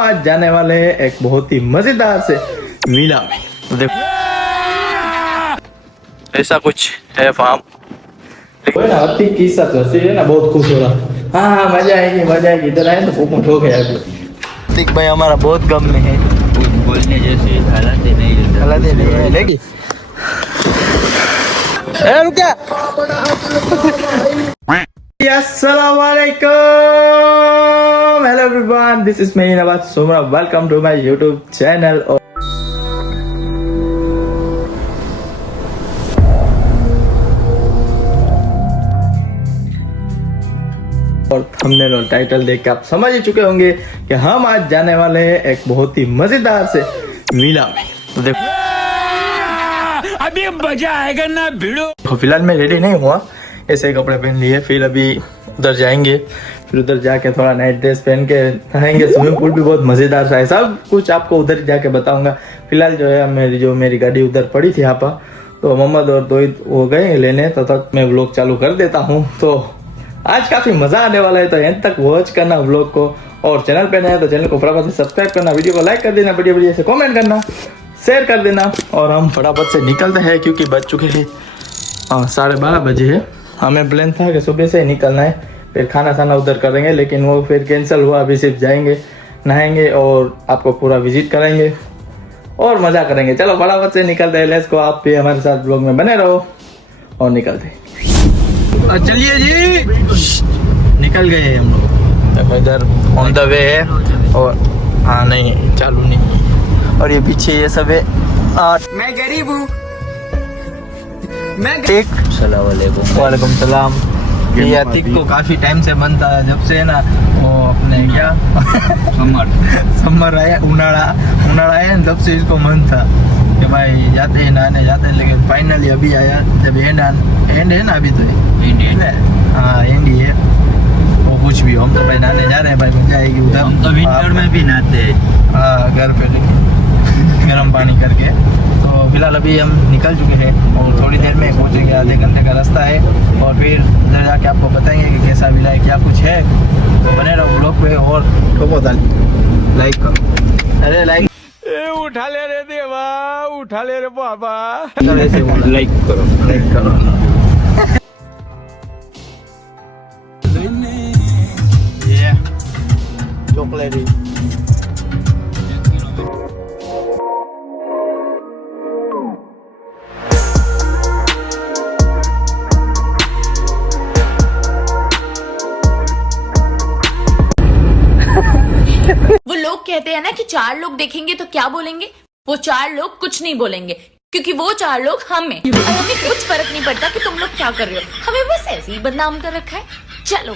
आज जाने वाले हैं एक बहुत ही मजेदार से विला में। तो देखो ऐसा कुछ है फार्म। हाथी की साथ है ना, बहुत खुश हो रहा। हाँ मजा आएगी इधर आए तो पोपट हो गया। अभी भाई हमारा बहुत गम में है, बोलने जैसे हालातें नहीं है लेकिन रुका। Assalamualaikum, hello everyone, this is me Nawaz Sumra. Welcome to my YouTube channel. और थंबनेल और टाइटल देख के आप समझ ही चुके होंगे कि हम आज जाने वाले हैं एक बहुत ही मजेदार से विला में। तो देखो अभी मजा आएगा ना भिड़ो। तो फिलहाल मैं रेडी नहीं हुआ, ऐसे कपड़े पहन लिए, फिर अभी उधर जाएंगे, फिर उधर जाके थोड़ा नाइट ड्रेस पहन के नहाएंगे। स्विमिंग पूल भी बहुत मजेदार सा है, सब कुछ आपको उधर ही जाके बताऊंगा। फिलहाल जो है मेरी गाड़ी उधर पड़ी थी यहाँ पर, तो मोहम्मद और दोस्त वो गए लेने, तो तक मैं व्लॉग चालू कर देता हूँ। तो आज काफी मजा आने वाला है, तो एंड तक वॉच करना व्लॉग को। और चैनल पे नया है तो चैनल को फटाफट से सब्सक्राइब करना, वीडियो को लाइक कर देना, बढ़िया से कमेंट करना, शेयर कर देना। और हम फटाफट से निकलते हैं क्योंकि बज चुके हैं 12:30 बजे है। हमें प्लान था कि सुबह से ही निकलना है, फिर खाना उधर करेंगे, लेकिन वो फिर कैंसिल हुआ। अभी सिर्फ जाएंगे, नहाएंगे और आपको पूरा विजिट कराएंगे और मजा करेंगे। चलो फटाफट से निकलते हैं, लेट्स गो। आप भी हमारे साथ ब्लॉग में बने रहो और निकलते हैं। चलिए जी, निकल गए हम लोग। इधर ऑन द वे है और हाँ नहीं चालू नहीं, और ये पीछे ये सब है। मैं गरीब हूँ, मैं वालेकुम सलाम। ये अतीक को काफी टाइम से बनता है, जब से ना वो अपने क्या समर आया, उनाड़ा आया तब से इसको मन था कि भाई जाते हैं नहाने जाते हैं, लेकिन फाइनली अभी आया जब एंड है ना, अभी तो हाँ एंड ही है। वो कुछ भी हम तो भाई नहाने जा रहे हैं, भाई मजा आएगी उधर। हम तो विंटर में भी नहाते हैं, हाँ घर पे गर्म पानी करके। तो फिलहाल अभी हम निकल चुके हैं और थोड़ी देर में पहुंचेंगे, आधे घंटे का रास्ता है। और फिर उधर जाके आपको बताएंगे कि कैसा विला है, क्या कुछ है। तो बने रहो ब्लॉग पे और ठोको ताली, लाइक करो। अरे लाइक उठा ले रे देवा, उठा ले रे बाबा, लाइक करो। चॉकलेट वो लोग कहते हैं ना कि 4 लोग देखेंगे तो क्या बोलेंगे, वो 4 लोग कुछ नहीं बोलेंगे, क्योंकि वो 4 लोग हम हैं। और हमें कुछ फर्क नहीं पड़ता कि तुम लोग क्या कर रहे हो, हमें बस ऐसे ही बदनाम कर रखा है। चलो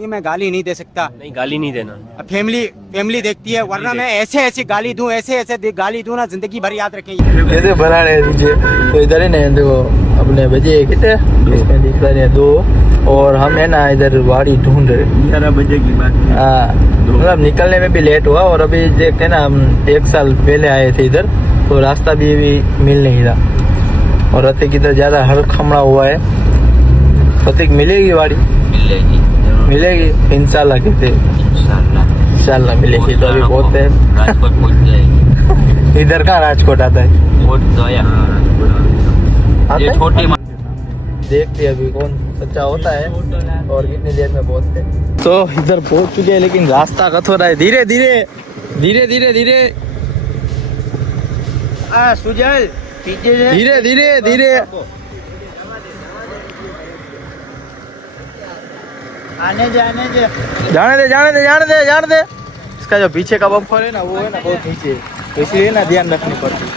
मैं गाली नहीं दे सकता, नहीं गाली नहीं देना, फैमिली देखती है, वरना मैं ऐसे गाली दूं, ऐसे गाली दूं ना, जिंदगी भर याद रखेंगे। ऐसे भरा रहे दीजिए। तो इधर ही नहीं देखो, अपने बजे कितने इसमें दिख रहे हैं 2, और हम है ना इधर वाड़ी ढूंढ रहे। 11 बजे की बात। हाँ मतलब निकलने में भी लेट हुआ, और अभी देखते हैं ना हम 1 साल पहले आए थे इधर, तो रास्ता भी मिल नहीं रहा। और रतिक इधर ज्यादा हड़खमड़ा हुआ है। रतिक मिलेगी वाड़ी, मिलेगी इंशाल्लाह, कहते इंशाल्लाह मिलेगी। तो अभी बहुत है, राजकोट पहुंच जाएगी। इधर का राजकोट आता है, ये छोटी देखते हैं अभी कौन सच्चा होता है और कितनी देर में पहुंचते हैं। तो इधर पहुंच चुके हैं, लेकिन रास्ता कठोर है। धीरे धीरे सुजल धीरे आने दे। इसका जो पीछे का बम्पर है ना, वो है ना बहुत नीचे, तो इसलिए ना ध्यान रखनी पड़ती है।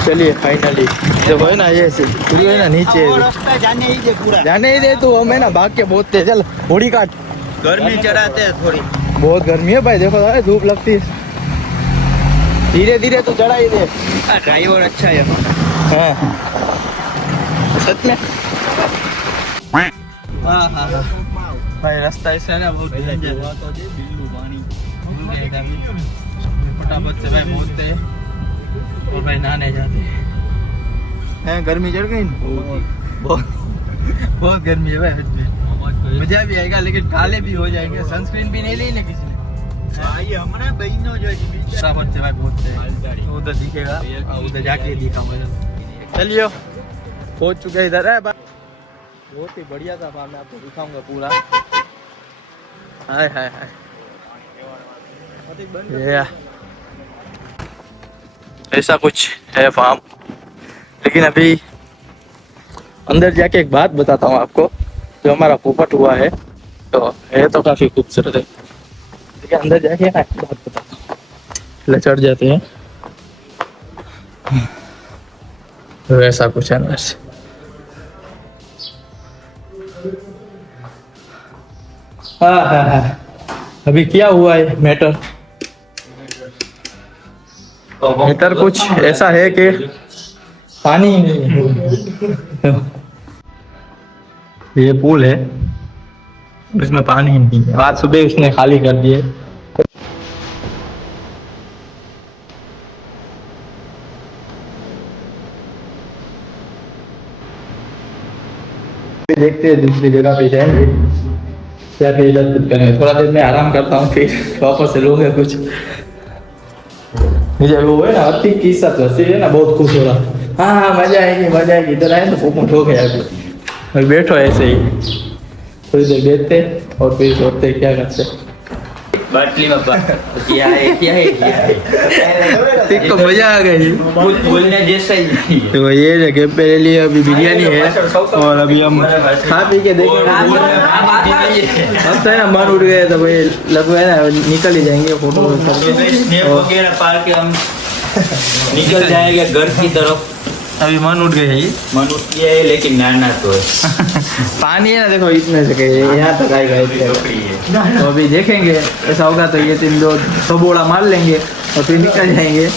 चलिए फाइनली देखो है ना, ये पूरी है ना नीचे जाने ही दे तू, हमें ना भाग के बहुत तेज। चल होड़ी काट, गर्मी चढ़ाते हैं थोड़ी, बहुत गर्मी है भाई, देखो भाई धूप लगती है। धीरे तू चढ़ा ही दे। ड्राइवर अच्छा है। हाँ सच में हाँ भाई रास्ता ऐसा है ना, बहुत डेंजर है। फटाफट से भाई पहुंचते हैं और भाई नहाने जाते हैं। गर्मी चढ़ गई, बहुत गर्मी है भाई। मजा भी आएगा, लेकिन काले भी हो जाएंगे। सनस्क्रीन भी नहीं ली ना किसी ने। फटाफट से भाई बहुत से उधर दिखेगा, उधर जाके दिखा मजा। चलिए पहुंच चुके इधर है, बहुत ही बढ़िया था फार्म, मैं आपको दिखाऊंगा पूरा। हाय हाय हाय, ऐसा कुछ है फार्म। लेकिन अभी अंदर जाके एक बात बताता हूँ आपको, जो हमारा पोपट हुआ है तो है तो काफी खूबसूरत है, लेकिन अंदर जाके ना एक बात बताता हूँ। पहले चढ़ जाते हैं, तो ऐसा कुछ है अंदर से। हाँ, अभी क्या हुआ है मैटर कुछ ऐसा है कि पानी ही नहीं है। ये पूल है, इसमें पानी ही नहीं है। आज सुबह उसने खाली कर दिए। देखते हैं दूसरी जगह पे जाएंगे, क्या फिर इधर कुछ करेंगे। थोड़ा देर में आराम करता हूँ, फिर वापस से लोगे कुछ। मुझे वो है ना अति किस्सा तो है ना, बहुत खुश हो रहा। हाँ मजा आएगी। इधर आए तो पोपट हो गया। अभी बैठो ऐसे ही, थोड़ी देर बैठते और फिर सोचते क्या करते। बाटली में क्या है तो मजा आ गई, बोलने जैसा ही। तो ये जगह पे ले लिए। अभी बिरयानी है और अभी हम खा पी के देखेंगे। अब तो है ना मन उठ गए, तो भाई लगवा है ना निकल ही जाएंगे फोटो वगैरह पार के हम निकल जाएंगे घर की तरफ। अभी मन उठ गए है, मन उठ गया है, लेकिन नाना तो है। पानी है ना, देखो इतने से यहाँ तक आएगा इतने। तो अभी देखेंगे, ऐसा होगा तो ये 3-2 सबोड़ा मार लेंगे और फिर निकल जाएंगे।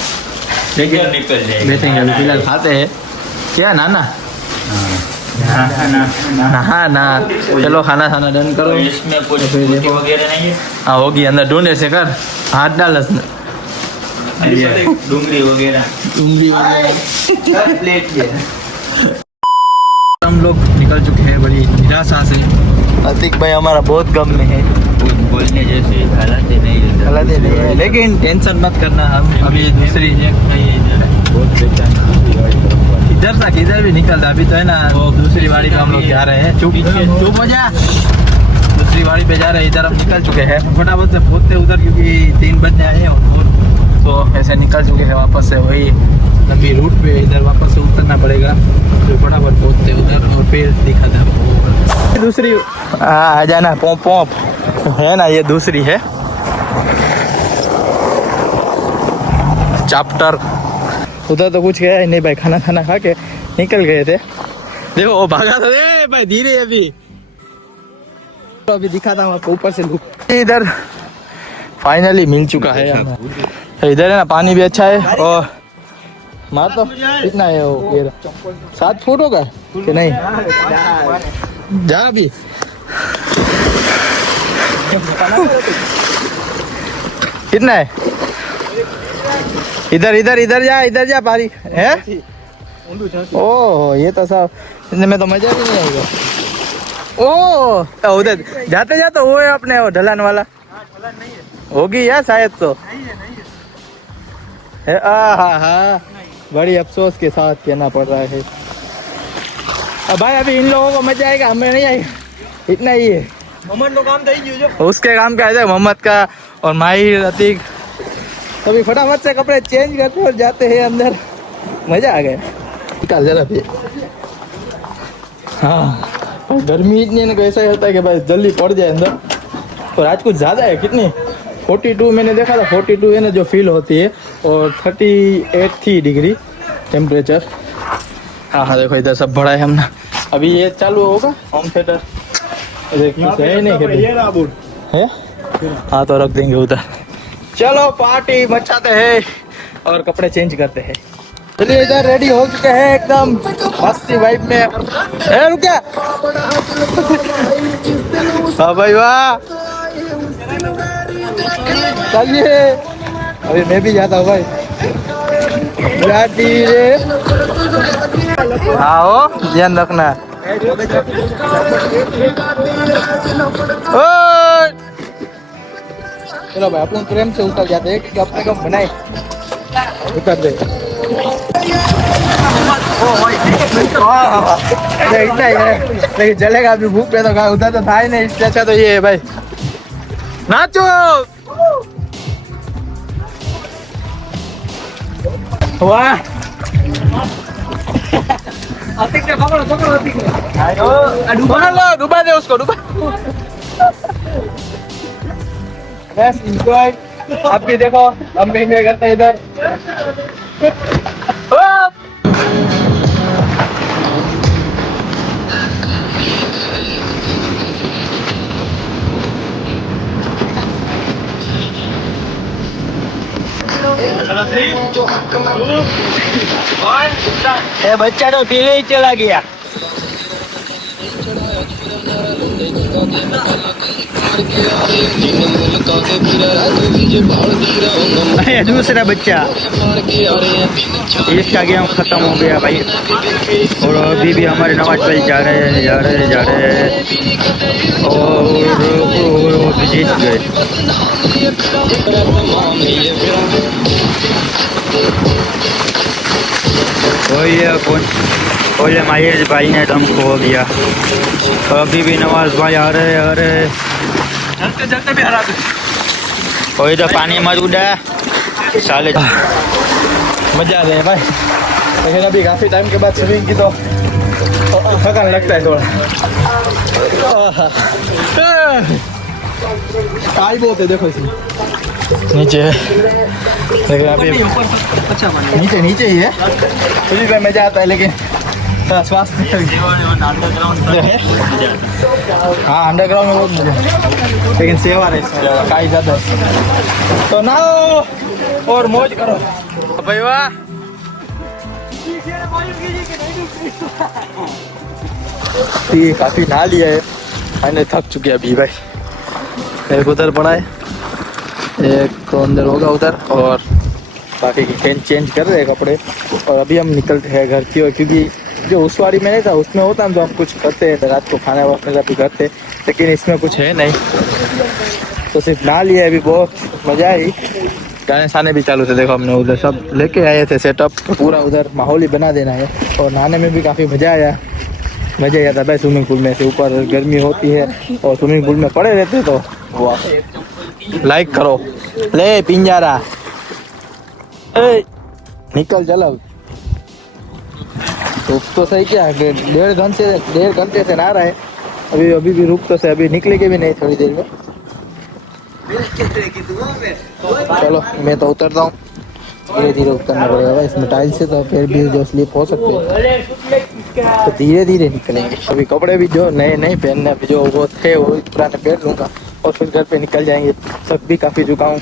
लेकिन निकल जाएंगे, बैठेंगे अभी फिलहाल खाते हैं। क्या नाना ना चलो खाना डन करो। इसमें कुछ बूटी वगैरह नहीं है? हाँ होगी, अंदर ढूंढे से कर, हाथ डाल डूंगरी वगैरह प्लेट है। हम लोग निकल चुके हैं बड़ी निराशा से। अतिक भाई हमारा बहुत गम में है, बोलने जैसे हालात नहीं है, लेकिन टेंशन मत करना। हम अभी दूसरी इधर तक इधर भी निकलता, अभी तो है ना वो दूसरी बाड़ी पे हम लोग जा रहे हैं। चुप हो जा, दूसरी बाड़ी पे जा रहे हैं। इधर हम निकल चुके हैं, फटाफट से पहुंचते उधर, क्योंकि 3 बजने आए हैं और तो ऐसे निकल चुके हैं वापस से वही लंबी रूट पे। इधर वापस से उतरना पड़ेगा, तो फटाफट पहुंचते उधर और फिर दिखाते आपको दूसरी। आ जाना पोंप है ना, ये दूसरी है चैप्टर। उधर तो कुछ गया ही नहीं भाई, खाना खा के निकल गए थे। देखो वो भागा था भाई, धीरे अभी दिखाता हूँ आपको ऊपर से लुक। इधर फाइनली मिल चुका है हमें। इधर है ना पानी भी अच्छा है, और मार तो कितना है वो पेड़, 7 फुट होगा कि नहीं? जा अभी कितना है? इधर जा पारी है। ओह ये तो सब इतने में तो मजा भी नहीं आएगा। ओह उधर जाते वो है अपने वो ढलान वाला होगी या शायद तो है। हाँ बड़ी अफसोस के साथ कहना पड़ रहा है। अब भाई अभी इन लोगों को मजा आएगा, हमें नहीं आएगा, इतना ही है। मोहम्मद का काम था, उसके काम का है मोहम्मद का और माहिर अतीक। अभी फटाफट से कपड़े चेंज करते और जाते हैं अंदर। मजा आ गया, निकाल जरा भी। हाँ गर्मी इतनी है ना, ऐसा ही होता है कि भाई जल्दी पड़ जाए अंदर। और आज कुछ ज़्यादा है, कितनी 42 मैंने देखा था, 42 है ना जो फील होती है, और 38 थी डिग्री टेम्परेचर। हाँ देखो इधर सब बड़ा है हमने। अभी ये चालू होगा होम थिएटर, है नहीं है? हाँ तो रख देंगे उधर। चलो पार्टी मचाते हैं और कपड़े चेंज करते हैं। चलिए इधर रेडी हो चुके हैं एकदम मस्ती वाइब में। रुकिया हाँ भाई वाह, चलिए अभी मैं भी जाता हूँ भाई। आओ ध्यान रखना। चलो भाई अपन प्रेम से उतर जाते हैं क्योंकि अपने को बनाए उतर दे इतना ही है लेकिन जलेगा अभी भूख पे तो उधर तो था ही नहीं इससे अच्छा तो ये है भाई नाचो वाह डुबा दे उसको डुबा बस एंजॉय आप भी देखो हम भी एंजॉय करते हैं इधर ये बच्चा तो पीले ही चला गया दूसरा बच्चा इसका गेम खत्म हो गया भाई और अभी भी हमारे नवाज भाई जा रहे हैं और जीत गए बोले महेश भाई ने दम खो दिया अभी भी नवाज भाई आ रहे चलते भी हरा कोई तो पानी मत उड़ा साले मजा आ रही है भाई लेकिन अभी काफी टाइम के बाद स्विमिंग की तो थकान लगता है थोड़ा काई बहुत है देखो इसमें नीचे लेकिन अभी नीचे ही है स्विमिंग में मजा आता है लेकिन स्वास्थ्य हाँ अंडरग्राउंड में बहुत मजा लेकिन सेवा रहे काई ज्यादा तो नाओ और मौज करो भाई वाह काफी नहा लिया है मैंने थक चुके अभी भाई एक उधर पड़ा है एक अंदर होगा उधर और बाकी चेंज कर रहे हैं कपड़े और अभी हम निकलते हैं घर की ओर क्योंकि जो उस वारी में नहीं था उसमें होता हम तो हम कुछ करते हैं रात को खाना वाना भी करते लेकिन इसमें कुछ है नहीं तो सिर्फ नहा लिया अभी बहुत मजा आई गाने साने भी चालू थे देखो हमने उधर सब लेके आए थे सेटअप पूरा उधर माहौल ही बना देना है और नहाने में भी काफ़ी मज़ा आया था भाई स्विमिंग पूल में से ऊपर गर्मी होती है और स्विमिंग पूल में पड़े रहते तो वाह लाइक करो ले पिंजारा निकल चलो रुक तो सही क्या 1.5 घंटे से नहा रहा है अभी भी रुक तो से अभी निकलेंगे भी नहीं थोड़ी देर में चलो मैं तो उतरता हूँ धीरे धीरे उतरना पड़ेगा भाई इसमें टाइल्स से तो फिर भी जो स्लिप हो सकते हैं तो धीरे धीरे निकलेंगे अभी कपड़े भी जो नए नहीं पहनने अभी जो वो थे वो पुराने पहन लूँगा और फिर घर पे निकल जाएंगे थक भी काफ़ी चुका हूँ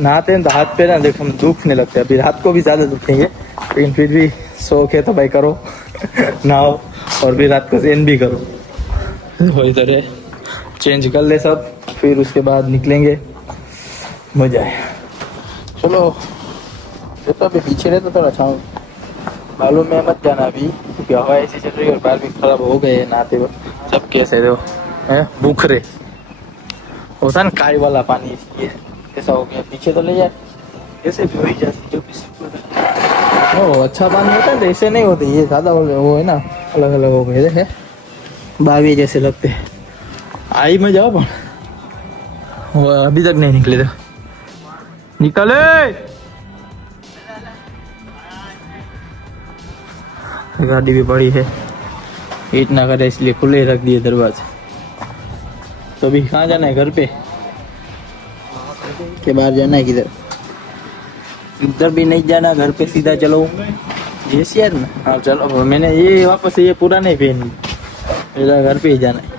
नहाते हैं तो हाथ पे ना देखो हम दुखने लगते हैं अभी रात को भी ज़्यादा दुखेंगे लेकिन फिर भी शौक है तो भाई करो नहाओ और भी रात को चेंज भी करो वो इधर है चेंज कर ले सब फिर उसके बाद निकलेंगे मजा आए चलो ये तो अभी पीछे रहता थोड़ा छाँव मालूम में मत जाना अभी क्योंकि हवा ऐसी चल रही है और बाल भी खराब हो गए नहाते हुए सब कैसे दो हैं बुखरे होता ना काई वाला पानी इसलिए ऐसा हो गया पीछे तो ले जाए ऐसे भी हो ही जाती जो ओ अच्छा पानी होता है तो ऐसे नहीं होते ये ज़्यादा वो है ना अलग अलग हो गए है बावी जैसे लगते हैं आई में जाओ पर वो अभी तक नहीं निकले थे निकले गाड़ी भी बड़ी है हीट ना करे इसलिए खुले रख दिए दरवाजे तो अभी कहाँ जाना है घर पे के बाहर जाना है किधर इधर भी नहीं जाना घर पे सीधा चलो जैसे यार ना हाँ चलो मैंने ये वापस ये पूरा नहीं पहन मेरा घर पे ही जाना है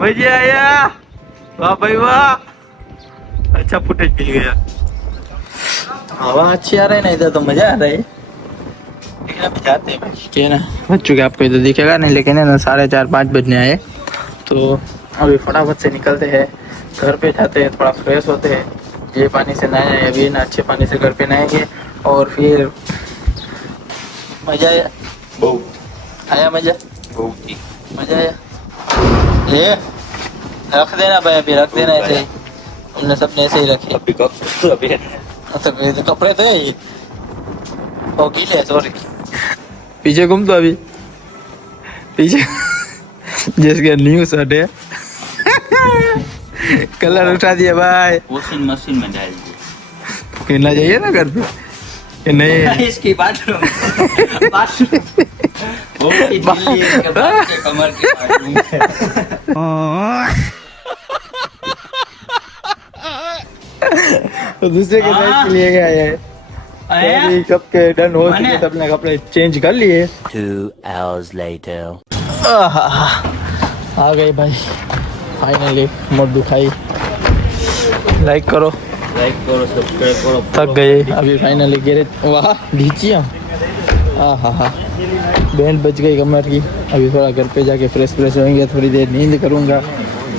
मजा आया वाह भाई वाह अच्छा फुटेज मिल गया हवा अच्छी आ रही है ना इधर तो मजा आ रहा है लेकिन अभी जाते हैं भाई ना बच चुके आपको इधर दिखेगा नहीं लेकिन है ना 4:30-5 बजने आए तो अभी फटाफट से निकलते हैं घर पे जाते हैं, थोड़ा फ्रेश होते हैं, ये पानी से नहाए, अभी ना अच्छे पानी से घर पे नहाएंगे और फिर मजा आया, आया मजा, मजा आया। ये रख देना भाई, अभी रख देना ऐसे ही, हमने सबने ऐसे ही रखे। अभी तो कपड़े तो है, ओ गीले, सॉरी। पीछे घूम तो अभी पीछे जिसके न्यू शर्ट है कलर उठा दिया भाई, वॉशिंग मशीन में डाल दिए। कहना चाहिए ना घर पे कि नहीं। इसकी बाथरूम बहुत ही ढीली है, इसके बाल के कमर के बाथरूम तो दूसरे के साइड के लिए गया है, आया? अभी कब के डन हो माने? चुके, सबने कपड़े चेंज कर लिए। 2 hours later. आ गए भाई फाइनली, मोट दुखाई। लाइक करो, सब्सक्राइब करो। थक गए अभी फाइनली गिरे। वाह लीचियाँ, हाँ, बैंड बच गई कमर की। अभी थोड़ा घर पे जाके फ्रेश होंगे, थोड़ी देर नींद करूँगा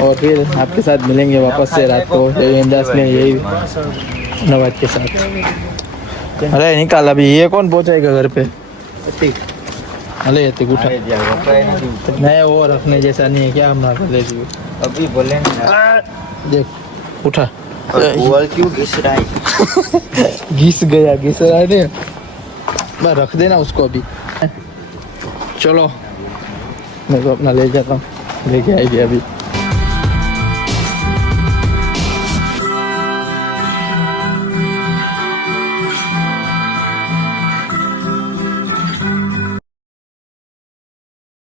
और फिर आपके साथ मिलेंगे वापस से रात को अंदाज में, यही नवाज के साथ। अरे निकाल, अभी ये कौन पहुँचाएगा घर पे? अरे ये उठा नहीं, वो रखने जैसा नहीं है क्या, हम ना कर देती अभी बोलेंगे, देख उठा। क्यों घिस रहा है? घिस गया, घिस रहा है नहीं, बस रख देना उसको अभी। चलो मैं तो अपना ले जाता हूँ, लेके आएगी अभी।